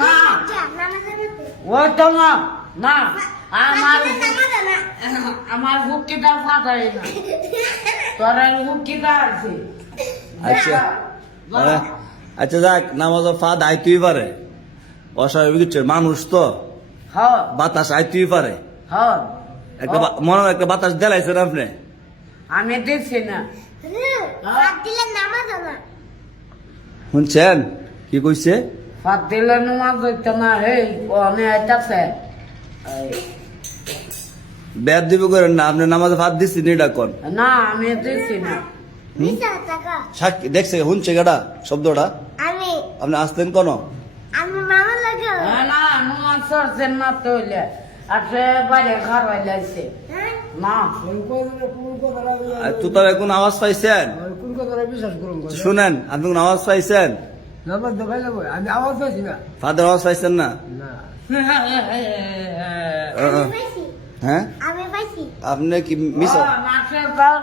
না ওই তো না না আমার হুকিটা ফাটাই না তোর হুকিটা আছে আচ্ছা আচ্ছা যাক নামাজ ফা দায়িত্বই পারে অস্বাভাবিক কিছু মানুষ তো হ্যাঁ বাতাস আইতেই পারে হ্যাঁ একটা মনে হয় একটা বাতাস দেলাইছেন আপনি আমি দিচ্ছি না শুনছেন কি কইছে ফাট দিলে নামাজ হইতো না হে অনে আইতাছে বেদ দিব করেন না আপনি নামাজে ফাঁদ দিচ্ছেন এটা কোন না আমি দিচ্ছি না সাক্ষী দেখছে শুনছে গাড়া শব্দটা আমি আপনি আসতেন কোন মামা লাগে না নামাজ সরছেন না তো হইলে আসে বাইরে ঘর হইলাইছে না তুই তো এখন আওয়াজ পাইছেন কোন কথাটা বিশ্বাস করুন শুনেন আপনি কোন আওয়াজ পাইছেন নামাজ দেখাই যাবো আমি আওয়াজ পাইছি না ফাদের আওয়াজ পাইছেন না না হ্যাঁ আমি পাইছি আপনি কি মিস মাছের দল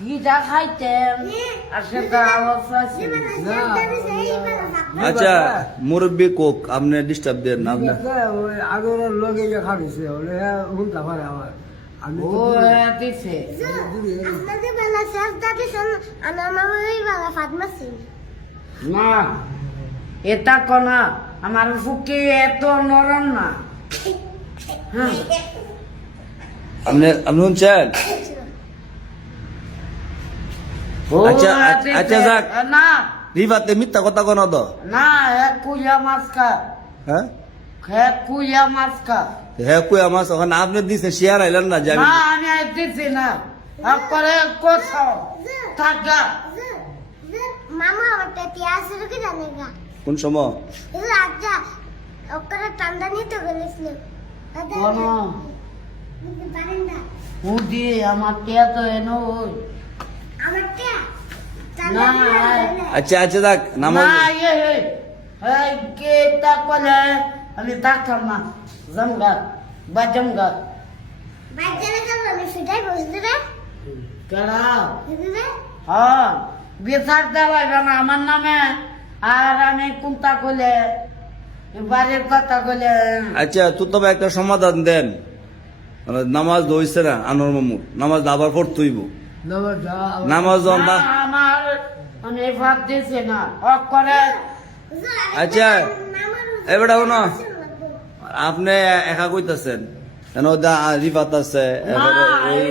গিটা খাইতেন আর সেটা অবস্থা ছিল আচ্ছা মুরব্বী কোক আপনি ডিস্টার্ব দেন না আপনি আগের লগে খাবিছে বলে উল্টা পারে আমার আমি ও দিছে আপনাদের বেলা শেষ দাদি শোন আমার মামা ওই বেলা ফাতমা সিং না এটা কোনা আমার ফুকি এত নরম না হ্যাঁ আপনি আপনি শুনছেন ও আচ্ছা, দিছে। আচ্ছা, যাক। না রিভাতে মিথ্যা কথা কোন তো না এক কুইয়া মাছ কা হ্যাঁ এক কুইয়া মাছ কা হ্যাঁ কই আমার ওখানে আপনি দিচ্ছেন শেয়ার আইলেন না যে আমি না আমি আর দিছি না তারপরে কোথাও থাকা মামা আমার তে আসে কি জানে গা কোন সময় এই আচ্ছা ওকরে ঠান্ডা নিতে বলেছিল কোন পারেন না উদি আমার টিয়া তো এনো ওই আমার তে না আচ্ছা আচ্ছা যাক নামাজ না এই কে তা কলে আমি থাকতাম না জমগা বা জমগা বাচ্চারা কেন আমি সেটাই বুঝলি রে কেডা বুঝলি হ্যাঁ বিচার দেওয়া না আমার নামে আর আমি কোনটা কলে বাড়ির কথা কলে আচ্ছা তুই তবে একটা সমাধান দেন মানে নামাজ হইছে না আনোয়ার মামু নামাজ আবার পড়তেইব নামাজ যা নামাজ যখন না, আমার আমি ভাত দিছি না অক করে আচ্ছা এবারে শোনো আপনি একা কইতাছেন কেন রিফাত আছে এবারে ওই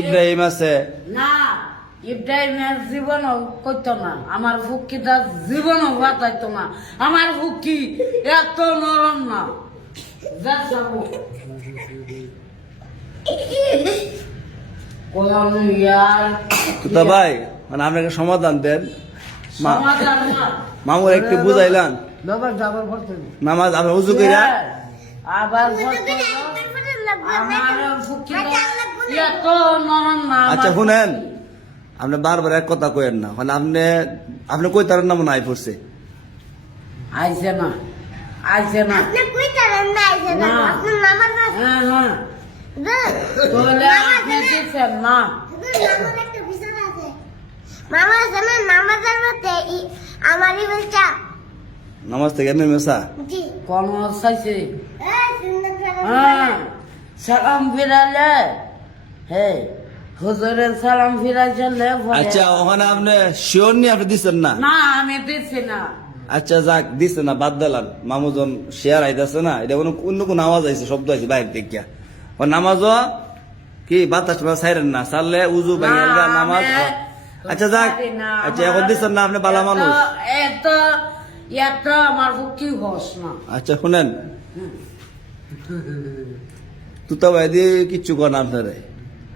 ইব্রাহিম আছে না ইব্রাহিমের জীবনও করতো না আমার ফুকিটা জীবনও বাঁচাইতো না আমার ফুকি এত নরম না যা যাবো কোন ইয়ার তুতা ভাই মানে আপনি একটা সমাধান দেন সমাধান না মামুর একটু বুঝাইলাম নামাজ যাবার পড়তে নামাজ আপনি উজু কইরা আবার আমার ফুকিটা এত নরম না আচ্ছা শুনেন আপনি বারবার এক কথা কইেন না মানে আপনি আপনি কই তার নাম নাই পড়ছে আইছে না আইছে না আপনি কই তারেন না আইছে না না। আপনি নামাজ হ্যাঁ হ্যাঁ তোলে আপনি দিচ্ছেন না নামাজ একটা বিষয় আছে মামা জানেন নামাজের মধ্যে আমারই বলছা নামাজ থেকে এমনি মেসা জি কোন চাইছে সুন্দর হ্যাঁ সালাম ফিরালে হে হুজুরের সালাম ফিরাইলে আচ্ছা ওখানে আপনি শিওর নি আপনি দিচ্ছেন না না আমি দিচ্ছি না আচ্ছা যাক দিছে না বাদ দিলাম মামুজন শেয়ার আইতাছে না এটা কোনো অন্য কোন আওয়াজ আইছে শব্দ আইছে বাইরে দেখিয়া ও নামাজ কি বাতাস সাইরেন না সারলে উজু ভাঙিয়া নামাজ আচ্ছা যাক আচ্ছা এখন দিচ্ছেন না আপনি বালা মানুষ এত এত আমার কি হস না আচ্ছা শুনেন তুতা ভাই দিয়ে কিচ্ছু কর না আপনারে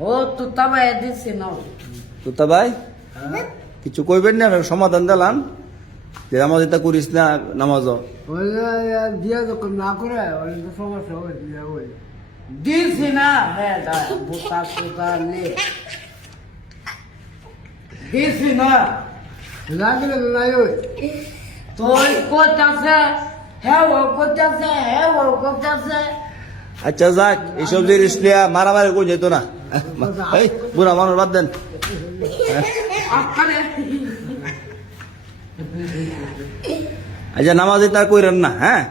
ও তো তবে দিচ্ছি না তুতা ভাই কিছু কইবেন না আমি সমাধান দিলাম যে নামাজ এটা করিস না নামাজ ওই দিয়া যখন না করে ওই তো সমস্যা হবে দিয়া ওই দিছি না হ্যাঁ বুতা সুতা নে দিছি না লাগলে নাই ওই তোর কোথাছে হ্যাঁ ও কোথাছে আচ্ছা যাক এইসব জিনিস নিয়ে মারামারি করে যেত না এই বুড়া মানুষ বাদ দেন আরে আচ্ছা নামাজ তার কইরেন না, হ্যাঁ?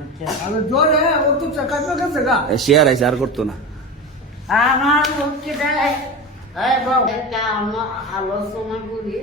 আচ্ছা আমি জোরে ও তো কাটবে গেছে গা শেয়ার আইছে আর করতো না। আমার ভক্তিটা এই বাবা একটা আলোচনা করি।